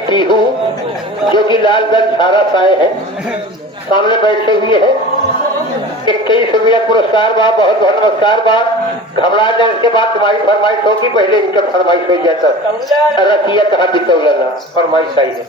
टीहू जो कि लालगंज सारा साए है, सामने बैठे हुए हैं। 21 रुपया पुरस्कार बा, बहुत बहुत नमस्कार बा। घबरा जाए इसके बाद तुम्हारी फरमाइश होगी, पहले इनका फरमाइश हो जाता। रखिया कहाँ बितौला ना फरमाइश आई है।